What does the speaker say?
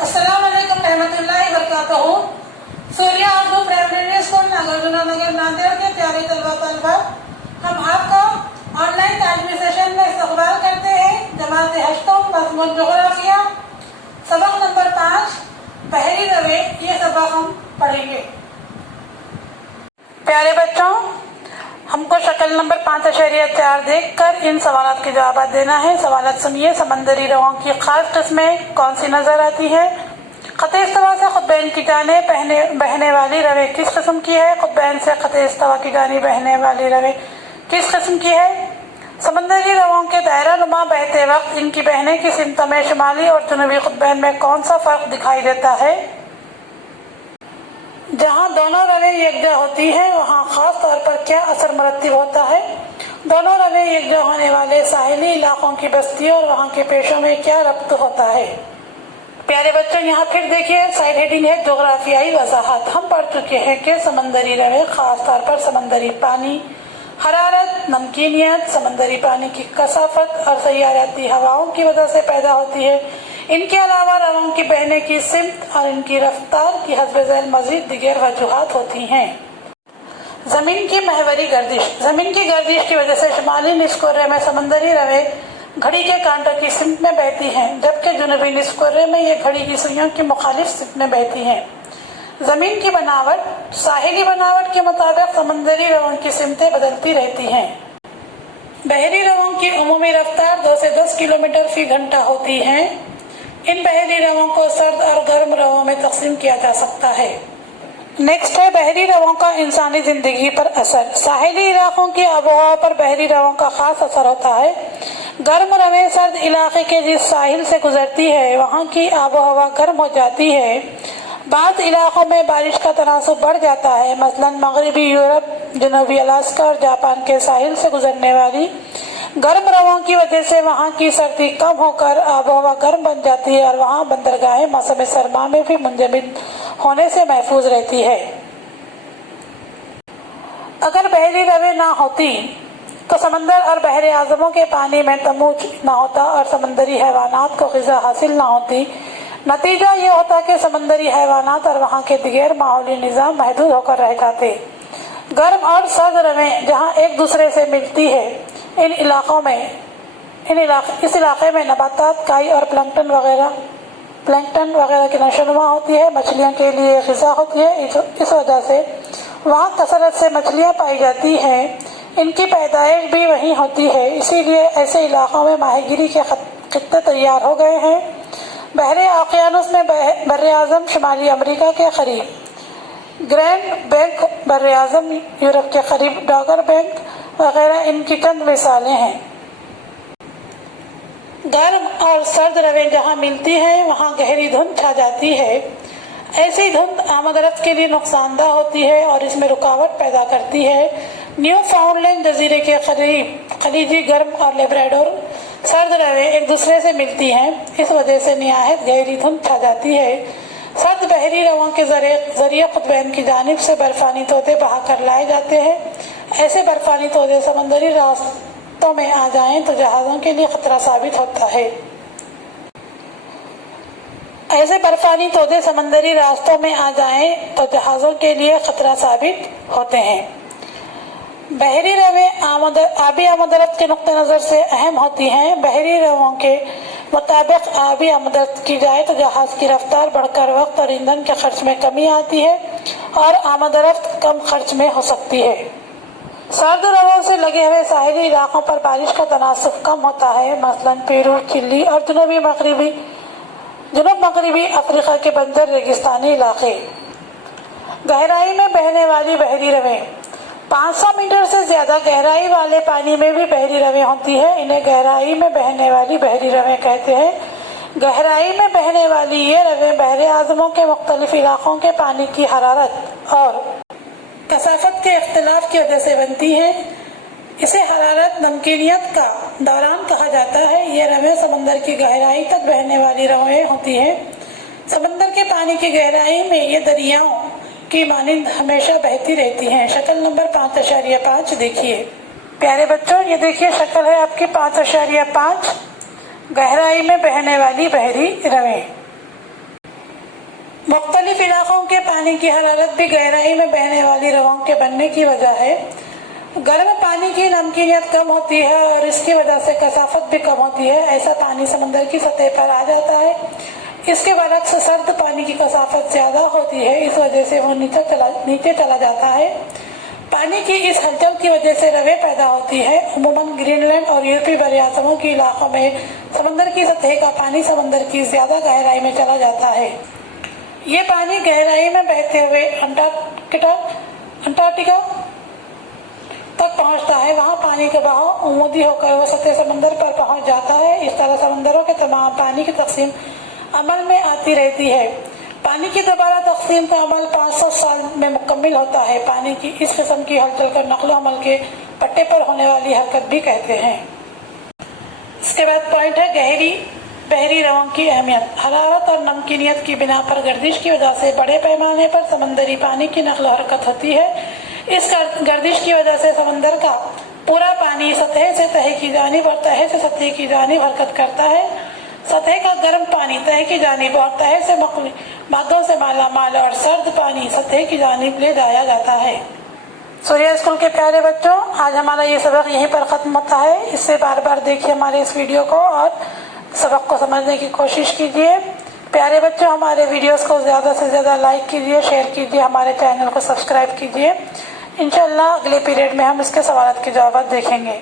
अस्सलाम वालेकुम रहमतुल्लाहि वबरकातुहू। सूर्या उर्दू प्राइमरी स्कूल नागार्जुना नगर नांदेड़ के प्यारे तलबा तलबात, हम आपको ऑनलाइन तालीमी सेशन में इस्तकबाल करते हैं। जमात हश्तम मज़मून जोग्राफिया सबक नंबर 5 बहरी रवे, ये सबक हम पढ़ेंगे। प्यारे बच्चों, हमको शक्ल नंबर 5.4 देखकर इन सवालों के जवाब देना है। सवाल सुनिए। समंदरी रवों की खास किस्में कौन सी नजर आती है? खते इस्तवा से खुतबैन की जाने बहने वाली रवे किस किस्म की है? खुतबैन से खते इस्तवा की जानी बहने वाली रवे किस किस्म की है? समंदरी रवों के दायरा नुमा बहते वक्त इनकी बहने की सिमतों में शुमाली और जनूबी खुतबैन में कौन सा फर्क दिखाई देता है? जहाँ दोनों रवे यकजा होती है वहाँ खास तौर पर क्या असर मुरत्तिब होता है? दोनों रवे यकजा होने वाले साहिली इलाकों की बस्तियों और वहाँ के पेशों में क्या रब्त होता है? प्यारे बच्चों, यहाँ फिर देखिए, साइड हेडिंग है जोग्राफियाई वजाहत। हम पढ़ चुके हैं कि समंदरी रवे खास तौर पर समंदरी पानी, हरारत, नमकीनियत, समंदरी पानी की कसाफत और सैयाराती हवाओं की वजह से पैदा होती है। इनके अलावा रवों की बहने की सिमत और इनकी रफ्तार की हस्ब ज़ैल मज़ीद दिगर वजूहात होती हैं। ज़मीन की महवरी गर्दिश। ज़मीन की गर्दिश की वजह से शुमाली निस्कोरे में समंदरी रवे घड़ी के कांटों की सिमत में बहती हैं, जबकि जुनूबी निस्कोरे में ये घड़ी की सुइयों की मुखालिफ सिमत में बहती हैं। ज़मीन की बनावट। साहिली बनावट के मुताबिक समंदरी रवों की सिमतें बदलती रहती हैं। बहरी रवों की उमूमी रफ्तार 2 से 10 किलोमीटर फी घंटा होती है। इन बहरी रवों को सर्द और गर्म रवों में तकसीम किया जा सकता है। नेक्स्ट है बहरी रवों का इंसानी जिंदगी पर असर। साहिली इलाकों की आबोहवा पर बहरी रवों का खास असर होता है। गर्म रवें सर्द इलाके के जिस साहिल से गुजरती है वहाँ की आबोहवा गर्म हो जाती है। बाद इलाकों में बारिश का तनासुब बढ़ जाता है। मसलन मगरबी यूरोप, जनूबी अलास्का और जापान के साहिल से गुजरने वाली गर्म रवों की वजह से वहाँ की सर्दी कम होकर आबोहवा गर्म बन जाती है और वहाँ बंदरगाहें मौसम सरमा में भी मुंजमद होने से महफूज रहती है। अगर बहरी रवे ना होती तो समंदर और बहरे आज़मों के पानी में तमूज ना होता और समंदरी हैवानात को ग़िज़ा हासिल ना होती। नतीजा ये होता कि समंदरी हैवानात और वहाँ के दिगर माहौली निज़ाम महदूद होकर रह जाते। गर्म और सर्द रवें जहाँ एक दूसरे से मिलती है, इस इलाके में नबातात, काई और प्लैंकटन वगैरह की नशोनुमा होती है। मछलियों के लिए ग़िज़ा होती है। इस वजह से वहाँ कसरत से मछलियाँ पाई जाती हैं। इनकी पैदाइश भी वहीं होती है। इसीलिए ऐसे इलाकों में माहीगिरी के खित्ते तैयार हो गए हैं। बहरे ओकियानुस में बर्रे आज़म शुमाली अमरीका के करीब, ग्रैंड बैंक बर्रे आज़म यूरोप के करीब, डॉगर बैंक वगैरह इनकी चंद मिसालें हैं। गर्म और सर्द रवें जहाँ मिलती हैं वहाँ गहरी धुंध छा जाती है। ऐसी धुंध आमदरफ्त के लिए नुकसानदा होती है और इसमें रुकावट पैदा करती है। न्यू फाउंडलैंड जजीरे के करीब खलीजी गर्म और लेब्राडोर सर्द रवें एक दूसरे से मिलती हैं। इस वजह से निहायत गहरी धुंध छा जाती है। सर्द बहरी रवों के जरिए खुतबैन की जानिब से बर्फानी तोते बहा कर लाए जाते हैं। ऐसे बर्फानी तोते समंदरी रास्तों में आ जाएं तो जहाज़ों के लिए खतरा साबित होता है। ऐसे बर्फानी तोते समंदरी रास्तों में आ जाएं तो जहाज़ों के लिए खतरा साबित होते हैं। बहरी रवें आबी आमदरफ्त के नुक्ते नज़र से अहम होती हैं। बहरी रवों के मुताबिक आबी आमदरफ्त की जाए तो जहाज़ की रफ्तार बढ़कर वक्त और ईंधन के खर्च में कमी आती है और आमदरफ्त कम खर्च में हो सकती है। सर्द रवों से लगे हुए साहिली इलाकों पर बारिश का तनासुब कम होता है। मसलन पेरू, चिली और जनूब मगरबी अफ्रीका के बंजर रेगिस्तानी इलाके। गहराई में बहने वाली बहरी रवें। 500 मीटर से ज्यादा गहराई वाले पानी में भी बहरी रवें होती है। इन्हें गहराई में बहने वाली बहरी रवें कहते हैं। गहराई में बहने वाली ये रवें बहरे आज़मों के मुख्तलिफ इलाकों के पानी की हरारत और कसाफत के इख्तिलाफ की वजह से बनती हैं। इसे हरारत नमकीनियत का दौरान कहा जाता है। ये रवें समंदर की गहराई तक बहने वाली रवें होती हैं। समंदर के पानी की गहराई में ये दरियाओं की मानिंद हमेशा बहती रहती हैं। शक्ल नंबर 5.5 देखिए। प्यारे बच्चों, ये देखिए शक्ल है आपकी 5.5, गहराई में बहने वाली बहरी रवें। मुख्तलिफ इलाकों के पानी की हरारत भी गहराई में बहने वाली रवाओं के बनने की वजह है। गर्म पानी की नमकीनियत कम होती है और इसकी वजह से कसाफत भी कम होती है। ऐसा पानी समंदर की सतह पर आ जाता है। इसके बरक्स सर्द पानी की कसाफत ज्यादा होती है, इस वजह से वो नीचे चला जाता है। पानी की इस हलचल की वजह से रवे पैदा होती है। उमूमन ग्रीनलैंड और यूरोपीय बरआज़मों के इलाकों में समंदर की सतह का पानी समंदर की ज्यादा गहराई में चला जाता है। ये पानी गहराई में बहते हुए अंटार्कटिका तक पहुंचता है। वहां पानी का बहाव उमूदी होकर वो सतह समंदर पर पहुंच जाता है। इस तरह समंदरों के तमाम पानी की तकसीम अमल में आती रहती है। पानी की दोबारा तकसीम का अमल 500 साल में मुकम्मल होता है। पानी की इस किस्म की हलचल कर नकलो अमल के पट्टे पर होने वाली हरकत भी कहते हैं। इसके बाद पॉइंट है बहरी रवां की अहमियत। हरारत और नमकीनियत की बिना पर गर्दिश की वजह से बड़े पैमाने पर समंदरी पानी की नकल हरकत होती है। इस गर्दिश की वजह से समंदर का पूरा पानी सतह से तह की जानिब और तह से सतह की जानिब हरकत करता है। सतह का गर्म पानी तह की जानिब और तह से मादों से मालामाल और सर्द पानी सतह की जानिब ले जाया जाता है। सूर्या स्कूल के प्यारे बच्चों, आज हमारा ये सबक यहीं पर ख़त्म होता है। इससे बार बार देखिए हमारे इस वीडियो को और सबक को समझने की कोशिश कीजिए। प्यारे बच्चों, हमारे वीडियोस को ज़्यादा से ज़्यादा लाइक कीजिए, शेयर कीजिए, हमारे चैनल को सब्सक्राइब कीजिए। इंशाअल्लाह अगले पीरियड में हम इसके सवालों के जवाब देखेंगे।